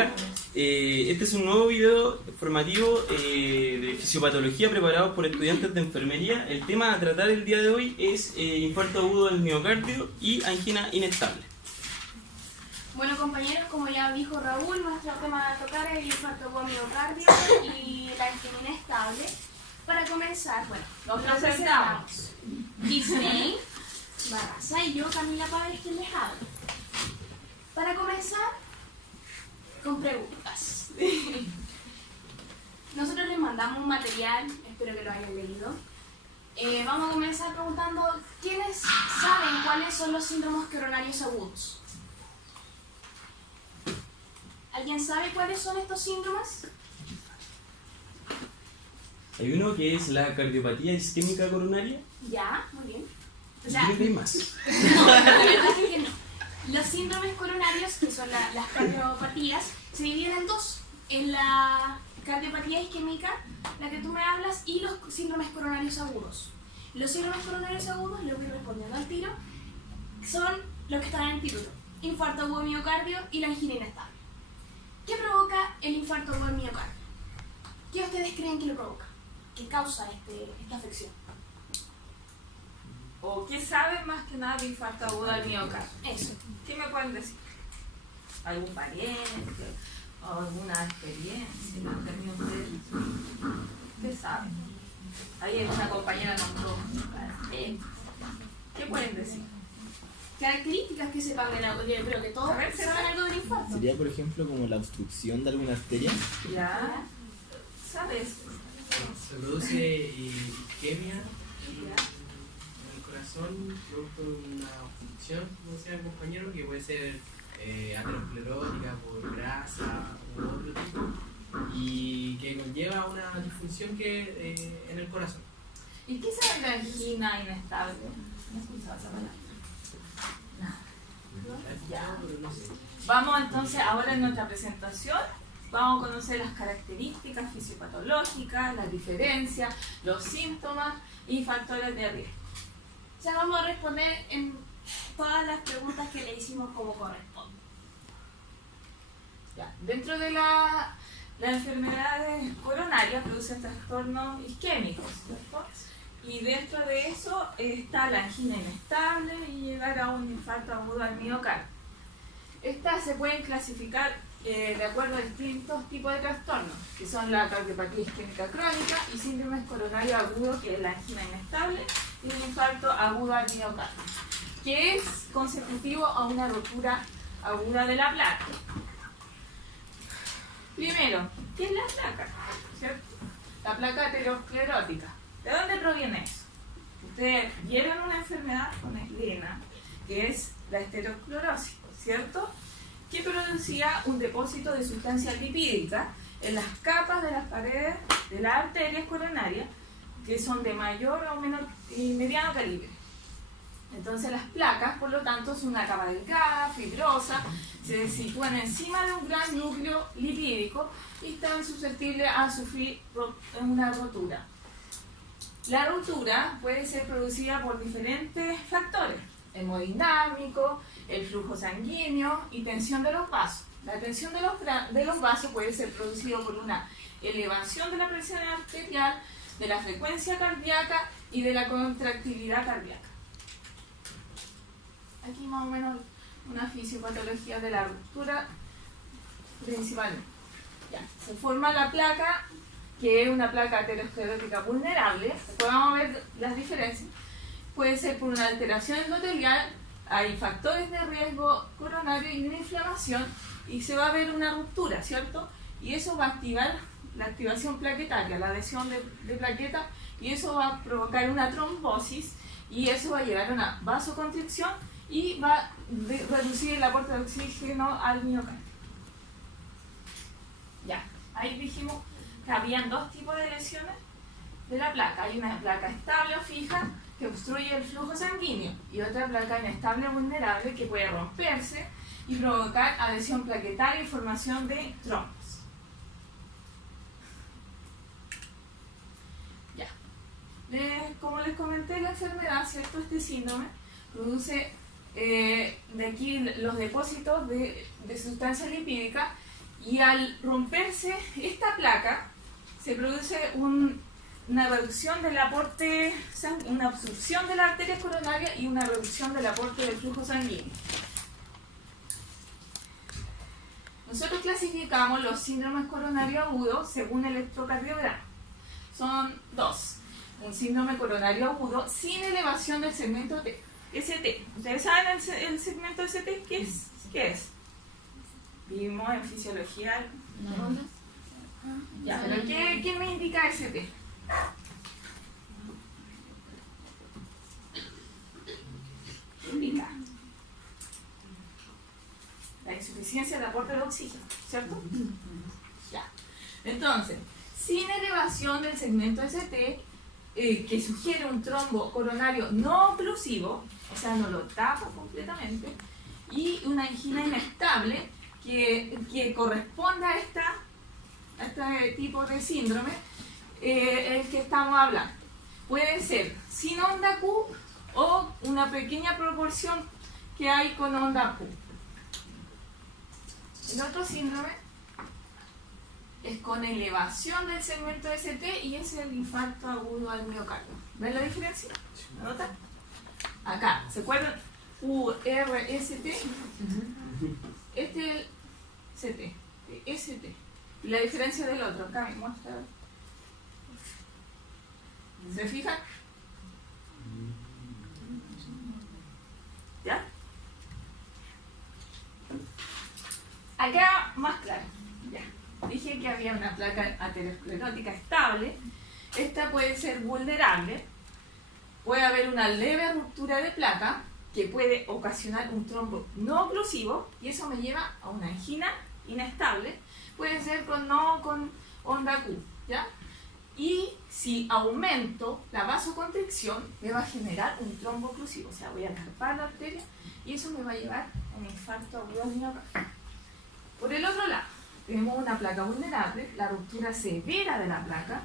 Hola, este es un nuevo video formativo de fisiopatología preparado por estudiantes de enfermería. El tema a tratar el día de hoy es infarto agudo del miocardio y angina inestable. Bueno, compañeros, como ya dijo Raúl, nuestro tema a tocar es el infarto agudo del miocardio y la angina inestable. Para comenzar, bueno, nos presentamos. Disney, Barraza y yo, Camila Páez, que les hablo. Para comenzar, con preguntas. Nosotros les mandamos un material, espero que lo hayan leído. Vamos a comenzar preguntando, ¿quiénes saben cuáles son los síndromes coronarios agudos? ¿Alguien sabe cuáles son estos síndromes? Hay uno que es la cardiopatía isquémica coronaria. Ya, muy bien. O Yo creo que hay más. No, la verdad es que no. Los síndromes coronarios, que son las cardiopatías, se dividen en dos. En la cardiopatía isquémica, la que tú me hablas, y los síndromes coronarios agudos. Los síndromes coronarios agudos, les voy respondiendo al tiro, son los que están en el título. Infarto agudo del miocardio y la angina inestable. ¿Qué provoca el infarto agudo del miocardio? ¿Qué ustedes creen que lo provoca? ¿Qué causa esta afección? ¿O qué saben más que nada de infarto agudo del miocardio? Eso. ¿Qué me pueden decir? ¿Algún pariente o alguna experiencia que han tenido ustedes? ¿Qué saben? Ahí una compañera nombró. ¿Qué pueden decir? Características que sepan de la yo creo que todos A ver, saben algo del infarto. Sería, por ejemplo, como la obstrucción de alguna arteria. ¿Ya? ¿Sabes? Se produce isquemia en el corazón producto de una obstrucción, como decía el compañero, que puede ser aterosclerótica por grasa u otro tipo, y que conlleva una disfunción en el corazón. ¿Y qué saben de angina inestable? ¿No he escuchado esa palabra? Nada. Ya. Pero no sé. Vamos entonces ahora en nuestra presentación. Vamos a conocer las características fisiopatológicas, las diferencias, los síntomas y factores de riesgo. O sea, vamos a responder en todas las preguntas que le hicimos como corresponde. Ya. Dentro de las enfermedades coronarias producen trastornos isquémicos, ¿cierto? Y dentro de eso está la angina inestable y llegar a un infarto agudo al miocardio. Estas se pueden clasificar de acuerdo a distintos tipos de trastornos, que son la cardiopatía isquémica crónica y síndrome coronario agudo, que es la angina inestable, y el infarto agudo al miocardio, que es consecutivo a una rotura aguda de la placa. Primero, ¿qué es la placa? ¿Cierto? La placa aterosclerótica. ¿De dónde proviene eso? Ustedes vieron una enfermedad con esglena, que es la esterosclerosis, ¿cierto? Que producía un depósito de sustancia lipídica en las capas de las paredes de las arterias coronarias, que son de mayor o menor y mediano calibre. Entonces las placas, por lo tanto, son una capa delgada, fibrosa, se sitúan encima de un gran núcleo lipídico y están susceptibles a sufrir una rotura. La rotura puede ser producida por diferentes factores: hemodinámico, el flujo sanguíneo y tensión de los vasos. La tensión de los vasos puede ser producida por una elevación de la presión arterial, de la frecuencia cardíaca y de la contractilidad cardíaca. Aquí más o menos una fisiopatología de la ruptura principalmente. Ya, se forma la placa, que es una placa aterosclerótica vulnerable. Después vamos a ver las diferencias. Puede ser por una alteración endotelial, hay factores de riesgo coronario y una inflamación, y se va a ver una ruptura, ¿cierto? Y eso va a activar la activación plaquetaria, la adhesión de plaquetas, y eso va a provocar una trombosis, y eso va a llevar a una vasoconstricción y va a reducir el aporte de oxígeno al miocardio. Ya, ahí dijimos que habían dos tipos de lesiones de la placa. Hay una placa estable o fija que obstruye el flujo sanguíneo y otra placa inestable o vulnerable que puede romperse y provocar adhesión plaquetaria y formación de trombos. Ya. Como les comenté, la enfermedad, ¿cierto? Este síndrome produce de aquí los depósitos de sustancia lipídica Y al romperse esta placa, se produce una reducción del aporte, una obstrucción de la arteria coronaria y una reducción del aporte del flujo sanguíneo. Nosotros clasificamos los síndromes coronarios agudos según el electrocardiograma. Son dos. Un síndrome coronario agudo sin elevación del segmento T, ST. ¿Ustedes saben el segmento ST? ¿Qué es? ¿Qué es? Vimos en fisiología. Ya, pero ¿qué me indica ST? ¿Qué indica? La insuficiencia de aporte de oxígeno, ¿cierto? Ya. Entonces, sin elevación del segmento ST, que sugiere un trombo coronario no oclusivo, o sea, no lo tapa completamente, y una angina inestable que corresponde a este tipo de síndrome, el que estamos hablando. Puede ser sin onda Q o una pequeña proporción que hay con onda Q. El otro síndrome es con elevación del segmento ST y es el infarto agudo al miocardio. ¿Ven la diferencia? ¿Anota? Acá, ¿se acuerdan? URST. Este es el CT. ST. Y la diferencia del otro, acá me muestra. ¿Se fijan? ¿Ya? Acá más claro. Ya. Dije que había una placa aterosclerótica estable. Esta puede ser vulnerable. Puede haber una leve ruptura de placa que puede ocasionar un trombo no oclusivo y eso me lleva a una angina inestable. Puede ser con onda Q, ¿ya? Y si aumento la vasoconstricción, me va a generar un trombo oclusivo. O sea, voy a tapar la arteria y eso me va a llevar a un infarto agudo al miocardio. Por el otro lado, tenemos una placa vulnerable, la ruptura severa de la placa,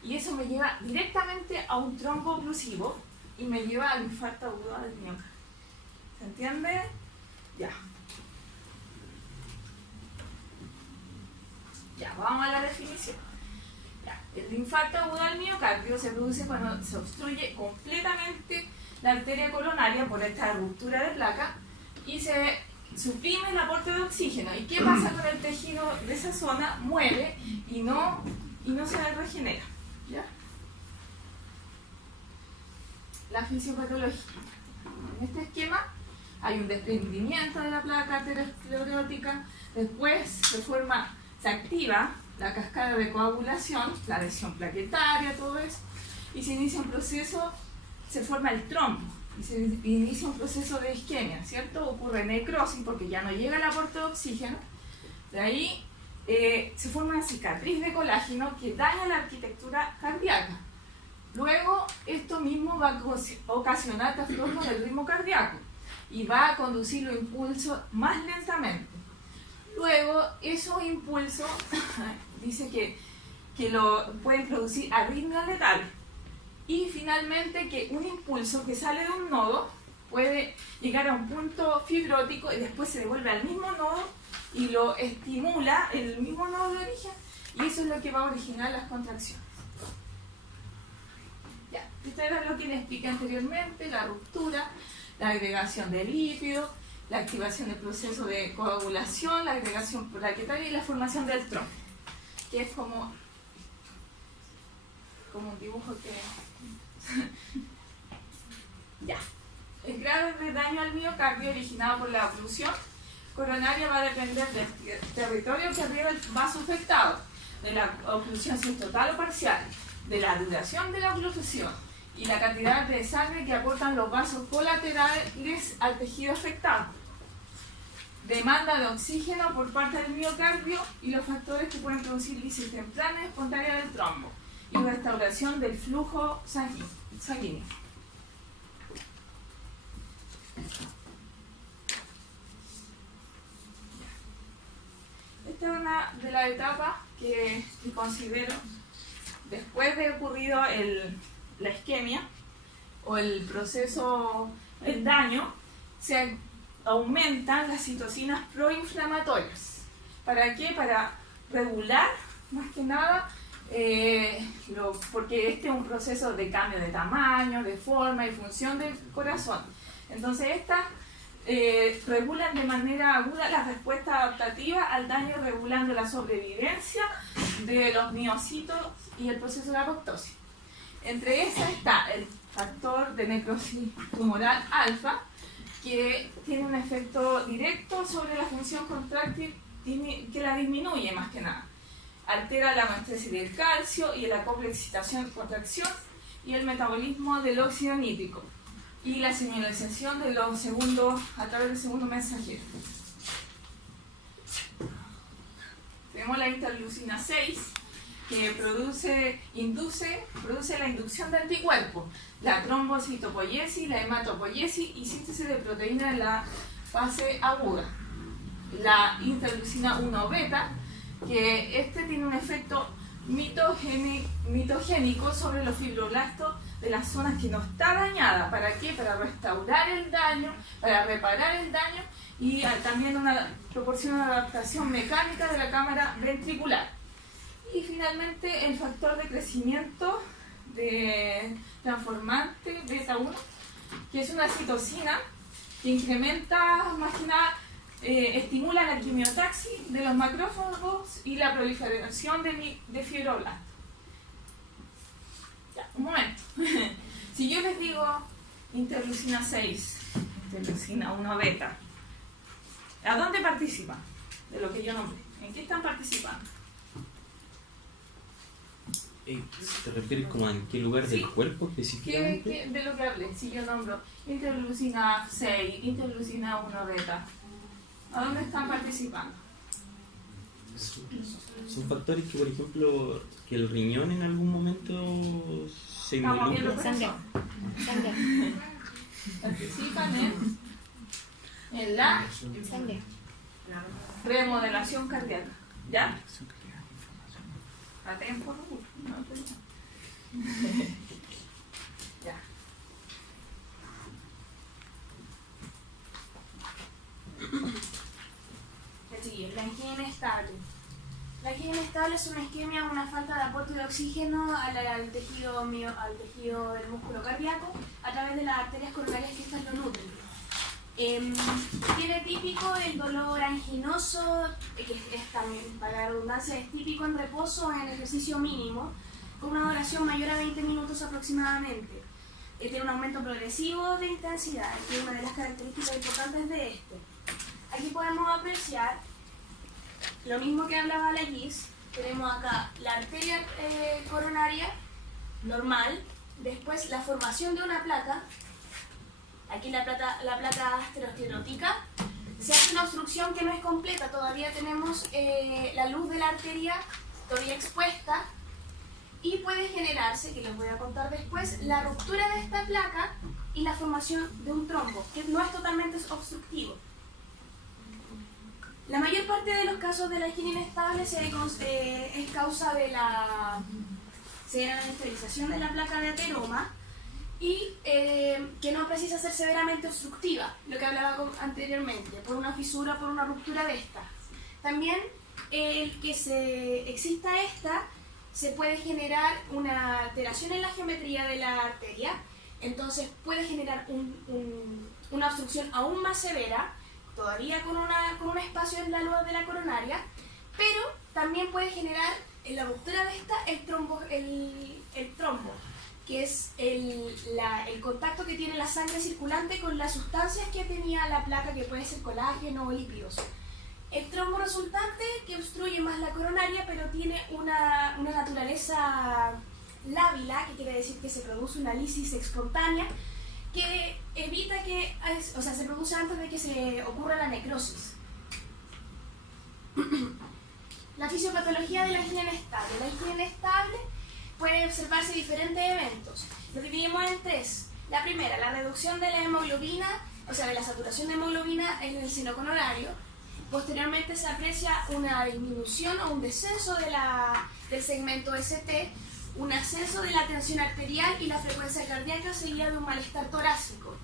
y eso me lleva directamente a un trombo oclusivo y me lleva al infarto agudo del miocardio. ¿Se entiende? Ya. Ya, vamos a la definición. Ya. El infarto agudo del miocardio se produce cuando se obstruye completamente la arteria coronaria por esta ruptura de placa y se suprime el aporte de oxígeno. ¿Y qué pasa con el tejido de esa zona? Muere y no se regenera. ¿Ya? La fisiopatología. En este esquema hay un desprendimiento de la placa aterosclerótica, después se activa la cascada de coagulación, la adhesión plaquetaria, todo eso, y se inicia un proceso, se forma el trombo, y se inicia un proceso de isquemia, ¿cierto? Ocurre necrosis porque ya no llega el aporte de oxígeno, de ahí se forma una cicatriz de colágeno que daña la arquitectura cardíaca. Luego, esto mismo va a ocasionar trastornos del ritmo cardíaco y va a conducir los impulsos más lentamente. Luego, esos impulsos dice que lo pueden producir arritmias letales. Y finalmente, que un impulso que sale de un nodo puede llegar a un punto fibrótico y después se devuelve al mismo nodo y lo estimula el mismo nodo de origen, y eso es lo que va a originar las contracciones. Ya, esto era lo que les expliqué anteriormente: la ruptura, la agregación de lípidos, la activación del proceso de coagulación, la agregación plaquetaria y la formación del trombo, que es como un dibujo que... Ya. El grado de daño al miocardio originado por la oclusión coronaria va a depender del territorio que arriba el vaso afectado, de la oclusión si es total o parcial, de la duración de la oclusión y la cantidad de sangre que aportan los vasos colaterales al tejido afectado. Demanda de oxígeno por parte del miocardio y los factores que pueden producir lisis temprana y espontánea del trombo y restauración del flujo sanguíneo. Esta es una de las etapas que considero después de ocurrido la isquemia o el proceso, el daño, se aumentan las citocinas proinflamatorias. ¿Para qué? Para regular, más que nada, porque este es un proceso de cambio de tamaño, de forma y función del corazón. Entonces estas regulan de manera aguda la respuesta adaptativa al daño, regulando la sobrevivencia de los miocitos y el proceso de apoptosis. Entre esas está el factor de necrosis tumoral alfa, que tiene un efecto directo sobre la función contráctil, que la disminuye más que nada. Altera la homeostasis del calcio y el acople excitación-contracción y el metabolismo del óxido nítrico y la señalización de los segundos a través del segundo mensajero. Tenemos la interleucina 6, que produce la inducción de anticuerpos, la trombocitopoiesis, la hematopoiesis y síntesis de proteínas en la fase aguda. La interleucina 1 beta, que tiene un efecto mitogénico sobre los fibroblastos de las zonas que no está dañada. ¿Para qué? Para restaurar el daño, para reparar el daño y también proporciona una adaptación mecánica de la cámara ventricular. Y finalmente el factor de crecimiento de transformante beta 1, que es una citocina que incrementa, más que nada, estimula la quimiotaxis de los macrófagos y la proliferación de fibroblastos. Ya, un momento. Si yo les digo interleucina 6, interleucina 1 beta, ¿a dónde participan? De lo que yo nombré. ¿En qué están participando? ¿Te refieres como en qué lugar del cuerpo específicamente? De lo que hablé, si yo nombro interleucina 6, interleucina 1 beta, ¿a dónde están participando? Son factores que, por ejemplo, que el riñón en algún momento se involucra. Participan en la remodelación cardíaca. ¿Ya? A tiempo, no. Ya. La angina inestable. La angina inestable es una isquemia, una falta de aporte de oxígeno al tejido del músculo cardíaco a través de las arterias coronarias que estas lo nutren. Tiene típico el dolor anginoso, que es también, para la redundancia, es típico en reposo o en ejercicio mínimo, con una duración mayor a 20 minutos aproximadamente. Tiene un aumento progresivo de intensidad, que es una de las características importantes de este. Aquí podemos apreciar lo mismo que hablaba la Gis. Tenemos acá la arteria coronaria normal, después la formación de una placa. Aquí la placa aterosclerótica. Se hace una obstrucción que no es completa, todavía tenemos la luz de la arteria todavía expuesta y puede generarse, que les voy a contar después, la ruptura de esta placa y la formación de un trombo, que no es totalmente obstructivo. La mayor parte de los casos de la angina inestable es causa de la esterilización de la placa de ateroma y que no precisa ser severamente obstructiva, lo que hablaba anteriormente, por una fisura o por una ruptura de esta. También el que exista esta, se puede generar una alteración en la geometría de la arteria, entonces puede generar una obstrucción aún más severa, todavía con un espacio en la luz de la coronaria, pero también puede generar en la ruptura de esta el trombo, que es el contacto que tiene la sangre circulante con las sustancias que tenía la placa, que puede ser colágeno o lípidos. El trombo resultante que obstruye más la coronaria, pero tiene una naturaleza lábila, que quiere decir que se produce una lisis espontánea, que evita se produce antes de que se ocurra la necrosis. La fisiopatología de la angina inestable. La angina inestable puede observarse diferentes eventos. Lo dividimos en tres. La primera, la reducción de la hemoglobina, o sea, de la saturación de hemoglobina en el seno coronario. Posteriormente se aprecia una disminución o un descenso del segmento ST, un ascenso de la tensión arterial y la frecuencia cardíaca seguida de un malestar torácico.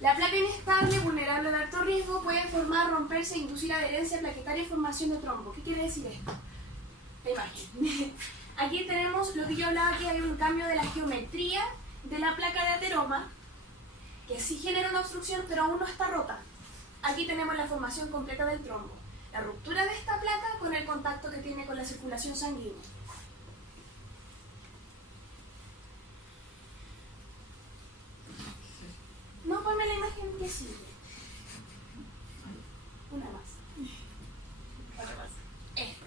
La placa inestable, vulnerable de alto riesgo, puede formar, romperse e inducir adherencia plaquetaria y formación de trombo. ¿Qué quiere decir esto? La imagen. Aquí tenemos lo que yo hablaba, que hay un cambio de la geometría de la placa de ateroma, que sí genera una obstrucción, pero aún no está rota. Aquí tenemos la formación completa del trombo. La ruptura de esta placa con el contacto que tiene con la circulación sanguínea. No, ponme la imagen que sigue. Una más. Otra más. Esta.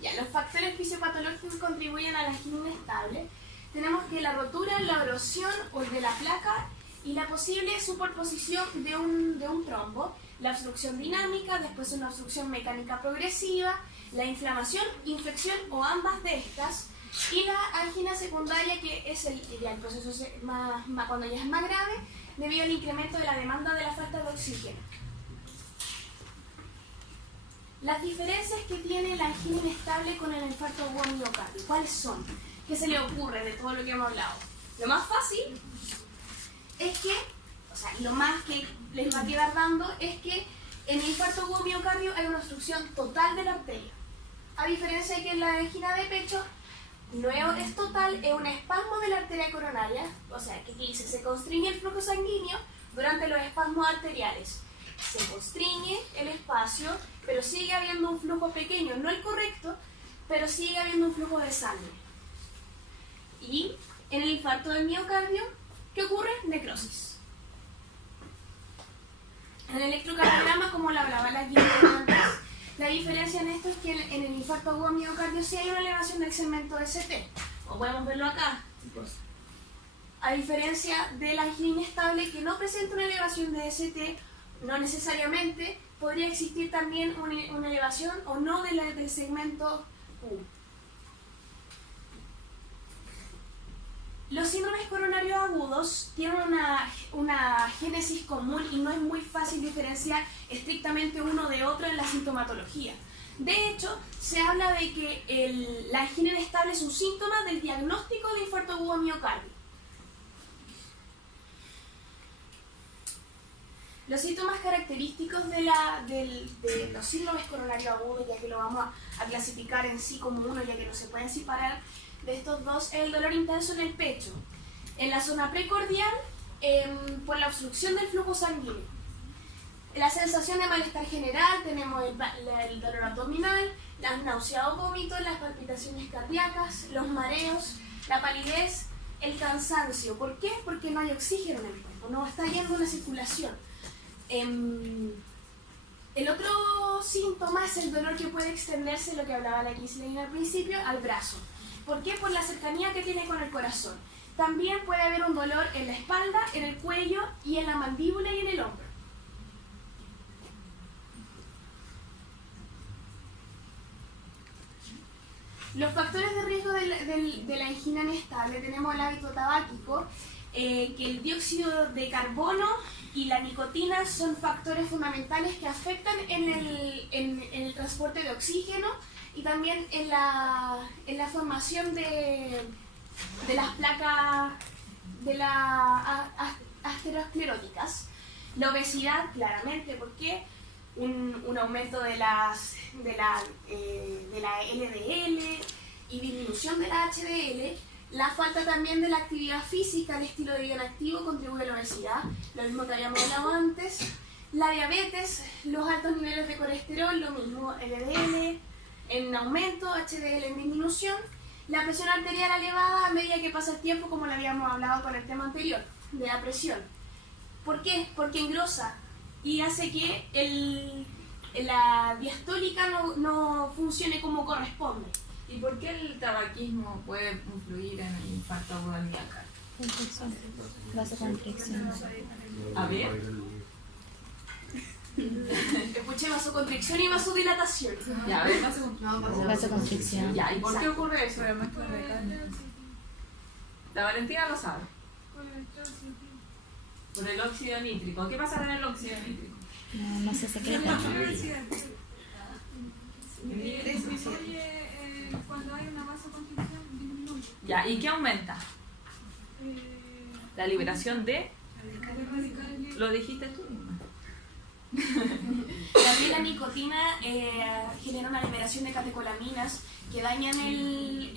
Ya, los factores fisiopatológicos contribuyen a la angina inestable. Tenemos que la rotura, la erosión de la placa y la posible superposición de un trombo, la obstrucción dinámica, después una obstrucción mecánica progresiva, la inflamación, infección o ambas de estas, y la angina secundaria, que es el proceso cuando ya es más grave, debido al incremento de la demanda de la falta de oxígeno. Las diferencias que tiene la angina inestable con el infarto agudo al miocardio, ¿cuáles son? ¿Qué se le ocurre de todo lo que hemos hablado? Lo más fácil es que, o sea, lo más que les va a quedar dando es que en el infarto agudo al miocardio hay una obstrucción total de la arteria. A diferencia de que en la angina de pecho no es total, es un espasmo de la arteria coronaria, o sea, que dice, se constriñe el flujo sanguíneo durante los espasmos arteriales. Se constriñe el espacio, pero sigue habiendo un flujo pequeño, no el correcto, pero sigue habiendo un flujo de sangre. Y en el infarto del miocardio, ¿qué ocurre? Necrosis. En el electrocardiograma, como lo hablaba la guía antes, la diferencia en esto es que en el infarto agudo al miocardio sí hay una elevación del segmento de ST, o podemos verlo acá. A diferencia de la angina inestable, que no presenta una elevación de ST, no necesariamente podría existir también una elevación o no del segmento Q. Los síndromes coronarios agudos tienen una génesis común y no es muy fácil diferenciar estrictamente uno de otro en la sintomatología. De hecho, se habla de que la angina inestable es un síntoma del diagnóstico de infarto agudo miocardio. Los síntomas característicos de los síndromes coronarios agudos, ya que lo vamos a clasificar en sí como uno, ya que no se pueden separar de estos dos, es el dolor intenso en el pecho, en la zona precordial, por la obstrucción del flujo sanguíneo. La sensación de malestar general, tenemos el dolor abdominal, las náuseas o vómitos, las palpitaciones cardíacas, los mareos, la palidez, el cansancio. ¿Por qué? Porque no hay oxígeno en el cuerpo, no está yendo la circulación. El otro síntoma es el dolor que puede extenderse, lo que hablaba la Kinslein al principio, al brazo. ¿Por qué? Por la cercanía que tiene con el corazón. También puede haber un dolor en la espalda, en el cuello y en la mandíbula y en el hombro. Los factores de riesgo de la angina inestable, tenemos el hábito tabáquico, que el dióxido de carbono y la nicotina son factores fundamentales que afectan en el transporte de oxígeno y también en la formación de las placas de ateroscleróticas. La obesidad, claramente, porque un aumento de la LDL y disminución de la HDL. La falta también de la actividad física, el estilo de vida inactivo contribuye a la obesidad, lo mismo que habíamos hablado antes. La diabetes, los altos niveles de colesterol, lo mismo, LDL en aumento, HDL en disminución. La presión arterial elevada a medida que pasa el tiempo, como lo habíamos hablado con el tema anterior, de la presión. ¿Por qué? Porque engrosa y hace que la diastólica no funcione como corresponde. ¿Y por qué el tabaquismo puede influir en el infarto agudo al miocardio? Vasoconstricción. A ver. Escuché vasoconstricción y vasodilatación. Ya, a ver, Vasoconstricción. Ya, ¿y por qué ocurre eso? La Valentina lo sabe. Por el óxido nítrico. ¿Qué pasa con el óxido nítrico? No se secreta. Cuando hay una vasoconstricción disminuye. Ya, ¿y qué aumenta? La liberación de radicales Lo dijiste tú misma. También la nicotina genera una liberación de catecolaminas que dañan el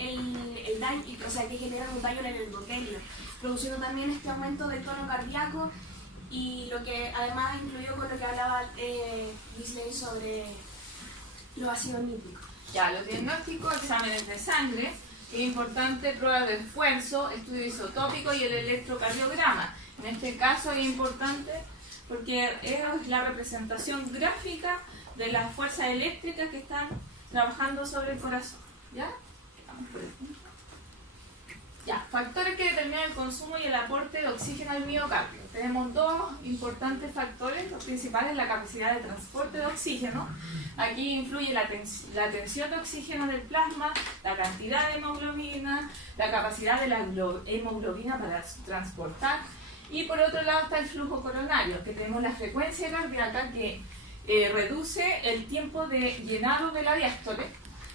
daño, o sea, que generan un daño en el endotelio, produciendo también este aumento del tono cardíaco y lo que además incluyó con lo que hablaba Gisley sobre los ácidos nítricos. Ya, los diagnósticos, exámenes de sangre, es importante, pruebas de esfuerzo, estudio isotópico y el electrocardiograma. En este caso es importante porque es la representación gráfica de las fuerzas eléctricas que están trabajando sobre el corazón. ¿Ya? Vamos por el punto. Ya, factores que determinan el consumo y el aporte de oxígeno al miocardio. Tenemos dos importantes factores, los principales, la capacidad de transporte de oxígeno. Aquí influye la tensión de oxígeno del plasma, la cantidad de hemoglobina, la capacidad de la hemoglobina para transportar. Y por otro lado está el flujo coronario, que tenemos la frecuencia cardíaca que reduce el tiempo de llenado de la diástole,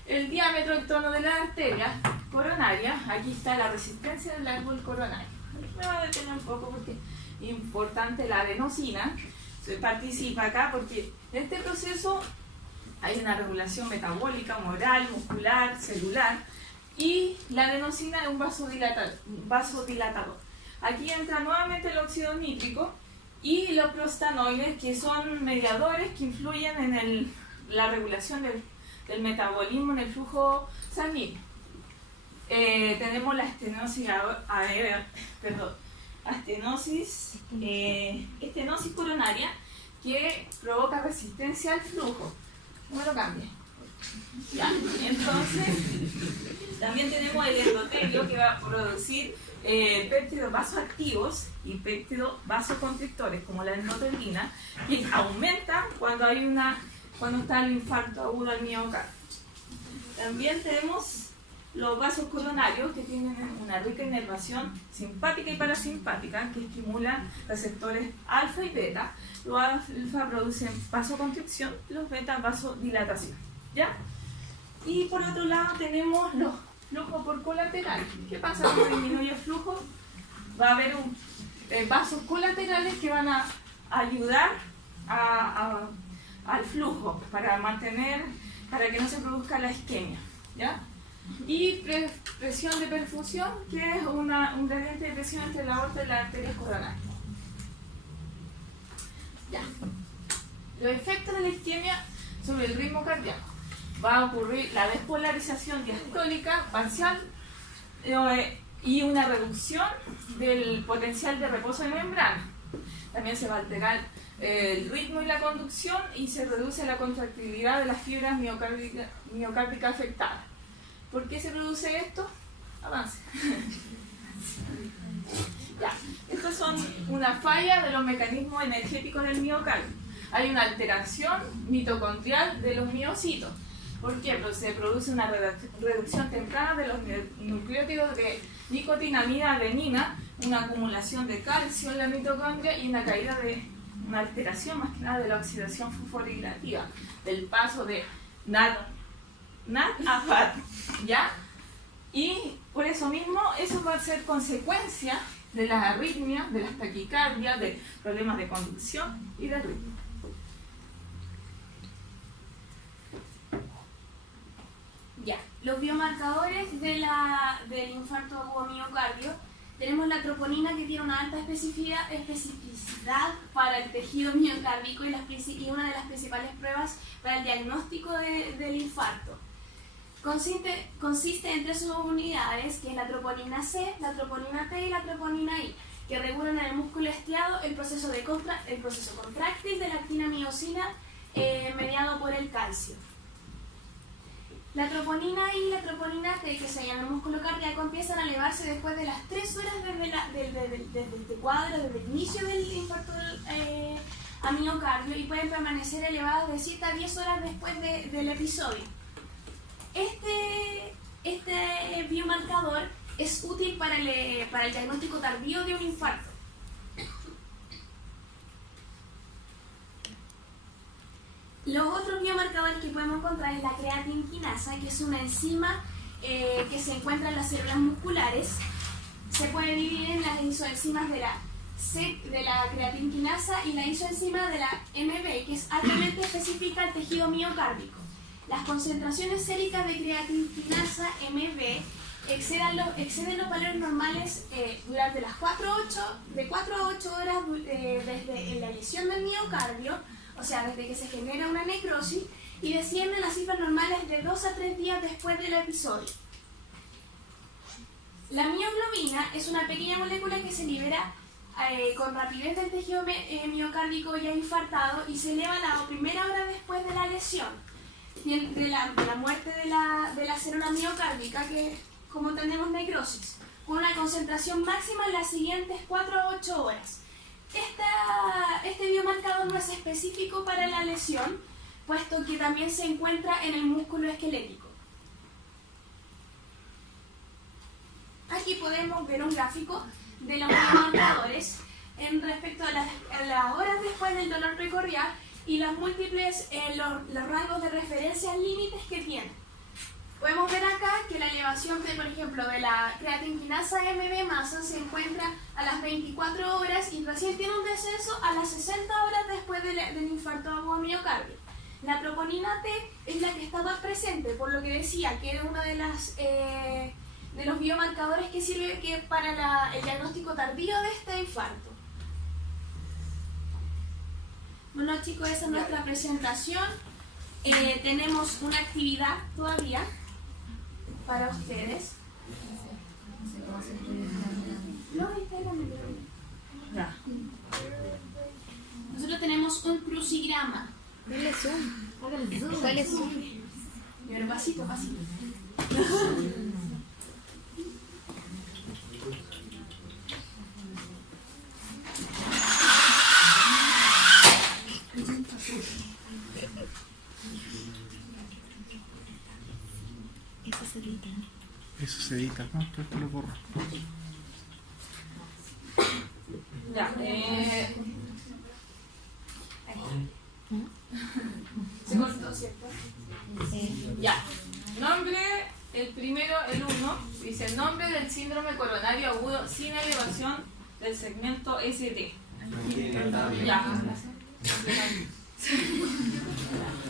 el diámetro del tono de la arteria coronaria. Aquí está la resistencia del árbol coronario. Me voy a detener un poco porque es importante la adenosina. Se participa acá porque en este proceso hay una regulación metabólica, humoral, muscular, celular, y la adenosina es un vasodilatador. Aquí entra nuevamente el óxido nítrico y los prostanoides, que son mediadores que influyen en la regulación del metabolismo en el flujo sanguíneo. Tenemos la estenosis coronaria, que provoca resistencia al flujo. No me lo cambie. Ya, entonces, también tenemos el endotelio, que va a producir péptidos vasoactivos y péptidos vasoconstrictores, como la endotelina, que aumentan cuando está el infarto agudo al miocardio. También tenemos los vasos coronarios, que tienen una rica inervación simpática y parasimpática, que estimulan receptores alfa y beta. Los alfa producen vasoconstricción, los beta vasodilatación. ¿Ya? Y por otro lado tenemos los flujos por colateral. ¿Qué pasa cuando disminuye el flujo? Va a haber vasos colaterales que van a ayudar al flujo para que no se produzca la isquemia. ¿Ya? Y presión de perfusión, que es un gradiente de presión entre la aorta y la arteria coronaria. Ya. Los efectos de la isquemia sobre el ritmo cardíaco. Va a ocurrir la despolarización diastólica parcial y una reducción del potencial de reposo de membrana. También se va a alterar el ritmo y la conducción y se reduce la contractilidad de las fibras miocárdicas afectadas. ¿Por qué se produce esto? Avance. Ya. Estas son una falla de los mecanismos energéticos del miocardio. Hay una alteración mitocondrial de los miocitos. ¿Por qué? Porque se produce una reducción temprana de los nucleótidos de nicotinamida adenina, una acumulación de calcio en la mitocondria y una alteración más que nada de la oxidación fosforilativa, del paso de NAD a FAT, ¿ya? Y por eso mismo, eso va a ser consecuencia de las arritmias, de las taquicardias, de problemas de conducción y de ritmo. Ya, los biomarcadores del infarto agudo miocardio. Tenemos la troponina, que tiene una alta especificidad para el tejido miocárdico y una de las principales pruebas para el diagnóstico del infarto. Consiste en tres subunidades, que es la troponina C, la troponina T y la troponina I, que regulan en el músculo estriado el proceso contráctil de la actina-miosina mediado por el calcio. La troponina I y la troponina T, que se llama el músculo cardíaco, empiezan a elevarse después de las 3 horas desde este cuadro, desde el inicio del infarto a miocardio, y pueden permanecer elevadas de 7 a 10 horas después del episodio. Este biomarcador es útil para el diagnóstico tardío de un infarto. Los otros biomarcadores que podemos encontrar es la creatinquinasa, que es una enzima que se encuentra en las células musculares. Se puede dividir en las isoenzimas de la de la creatinquinasa y la isoenzima de la MB, que es altamente específica al tejido miocárdico. Las concentraciones séricas de creatinquinasa MB exceden los valores normales durante las 4 a 8 horas desde la lesión del miocardio, o sea, desde que se genera una necrosis, y descienden las cifras normales de 2 a 3 días después del episodio. La mioglobina es una pequeña molécula que se libera con rapidez del tejido miocárdico ya infartado y se eleva la primera hora después de la lesión, de la muerte de la célula miocárdica, que como tenemos necrosis, con una concentración máxima en las siguientes 4 a 8 horas. Este biomarcador no es específico para la lesión, puesto que también se encuentra en el músculo esquelético. Aquí podemos ver un gráfico de los biomarcadores en respecto a las horas después del dolor precordial y las múltiples, los rangos de referencias límites que tienen. Podemos ver acá que la elevación por ejemplo, de la creatinquinasa MB masa se encuentra a las 24 horas y recién tiene un descenso a las 60 horas después del infarto agudo miocardio. La troponina T es la que está más presente, por lo que decía que era una de los biomarcadores que sirve para el diagnóstico tardío de este infarto. Bueno chicos, esa es nuestra presentación. Tenemos una actividad todavía para ustedes. Nosotros tenemos un crucigrama. Dale zoom. Hágale zoom. Dale zoom. Pero pasito, pasito. Eso se edita, ¿no? Todo esto lo borro. Ya, se cortó, ¿cierto? Ya. Nombre, el primero, el 1, dice nombre del síndrome coronario agudo sin elevación del segmento ST. Ya.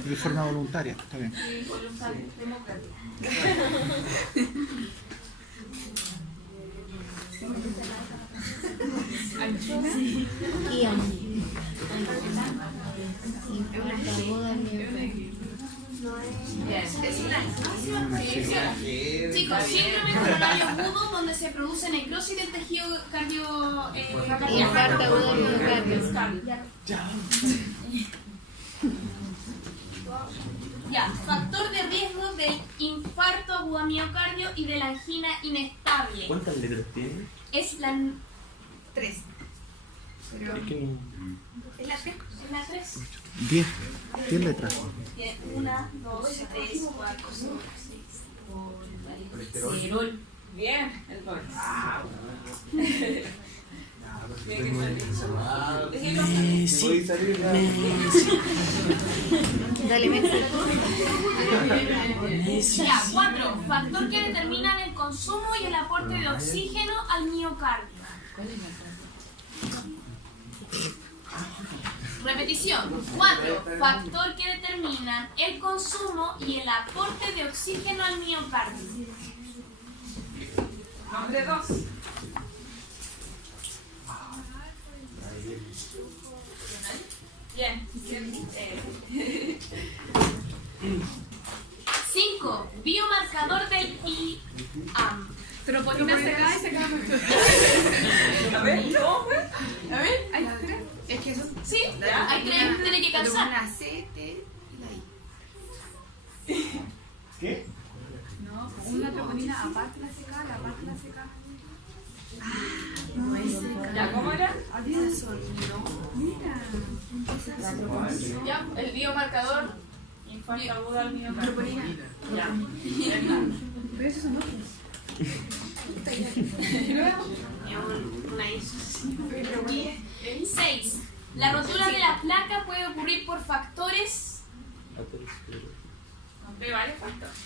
De forma voluntaria, está bien. Y voluntario, democrático. Guión. Infarto agudo al miocardio. Chicos, síndrome coronario agudo donde se produce necrosis del tejido cardíaco. Infarto agudo al miocardio. Ya, factor de riesgo del infarto agudo a miocardio y de la angina inestable. ¿Cuántas letras tiene? Es la 3. Es que no. ¿Es la 3? ¿Es la 3? 10 letras. Tiene 1, 2, 3, 4, 5, 6. Colesterol. Bien, el gol. Dale, Messi. Ya, 4. Factor que determina el consumo y el aporte de oxígeno al miocardio. Repetición. 4. Factor que determina el consumo y el aporte de oxígeno al miocardio. Nombre 2. Bien. 5. Biomarcador del IAM. Troponina se cae y se cae. A ver, ¿cómo fue? A ver, hay 3. Es que eso. Sí, hay 3, tiene que calzar. Una C, T y la I. ¿Qué? No, una troponina aparte la CK, la aparte la CK. ¿Ya cómo era? Mira. Ya, el biomarcador infarto agudo al miocardio. Troponina. Ya. Pero esos son otros. Una ISO. 6. La rotura de la placa puede ocurrir por factores. Nombre varios factores.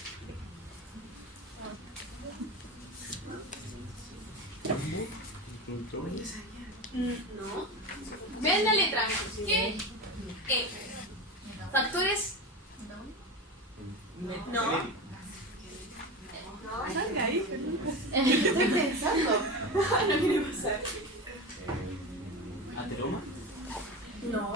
No. Vean la letra. ¿Qué? E. Factores. No. Salga ahí, Felipe. Estoy pensando. No quiere pasar. ¿Ateroma? No.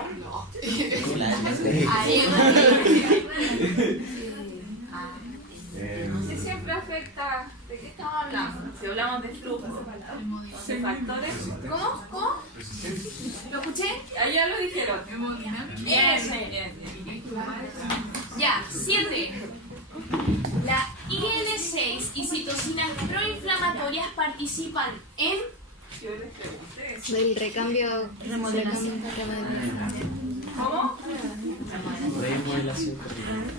¿Qué siempre afecta? ¿De qué estamos hablando? Si hablamos de flujo, de factores. ¿Cómo? ¿Cómo? ¿Lo escuché? Allá lo dijeron. Bien. Bien. Ya, 7. La IL-6 y citocinas proinflamatorias participan en Yo les pregunté eso. Del recambio. Remodelación. ¿Cómo? Remodelación.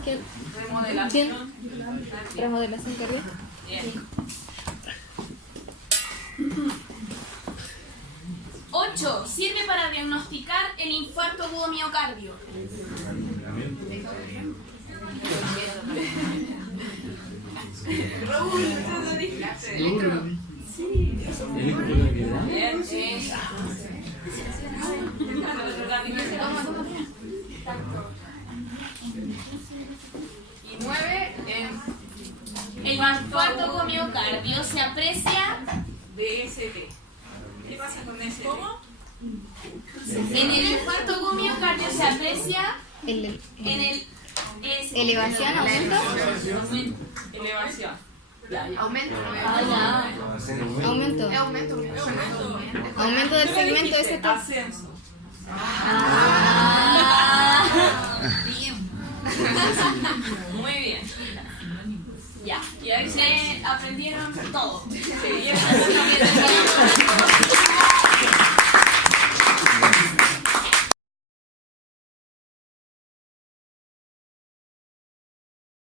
¿Qué? Remodelación. Remodelación cardíaca. Bien. 8. Sirve para diagnosticar el infarto agudo miocardio. Raúl, tú lo dijiste. Bien, sí. Y 9 en El infarto agudo miocardio se aprecia DST. ¿Qué pasa con ese? ¿Cómo? en el infarto agudo miocardio se aprecia El, en el elevación, aumento. Elevación. Aumento. Aumento. Aumento. Aumento del segmento ST. Ascenso. Muy bien. Ya, Y ahí se aprendieron todo. sí,